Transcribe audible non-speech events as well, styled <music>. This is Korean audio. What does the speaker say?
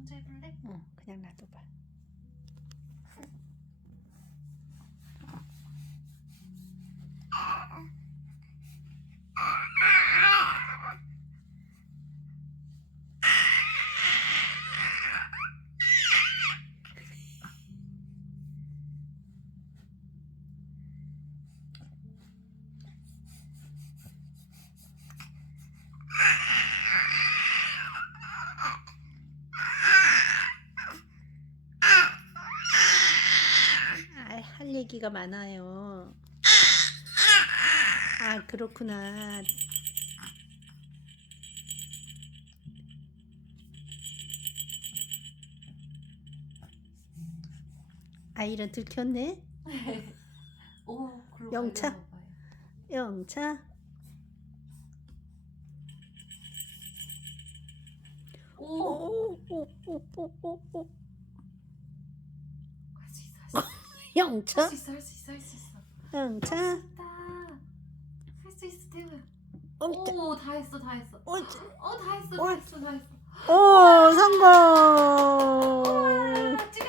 응, 그냥 놔둬봐. <laughs> 할 얘기가 많아요. 아, 그렇구나. 아이를 들켰네. <laughs> 오, 영차? 영차. 오, 오, 오, 오, 오, 오, 오. 할 수 있어, 할 수 있어. 영차. 할 수 있어, 할 수 있어, 할 수 있어. 영차. 할 수 있어, 태우야. 영차. 오, 다 했어, 다 했어. 오, 어, 다 했어, 오. 다 했어, 다 했어.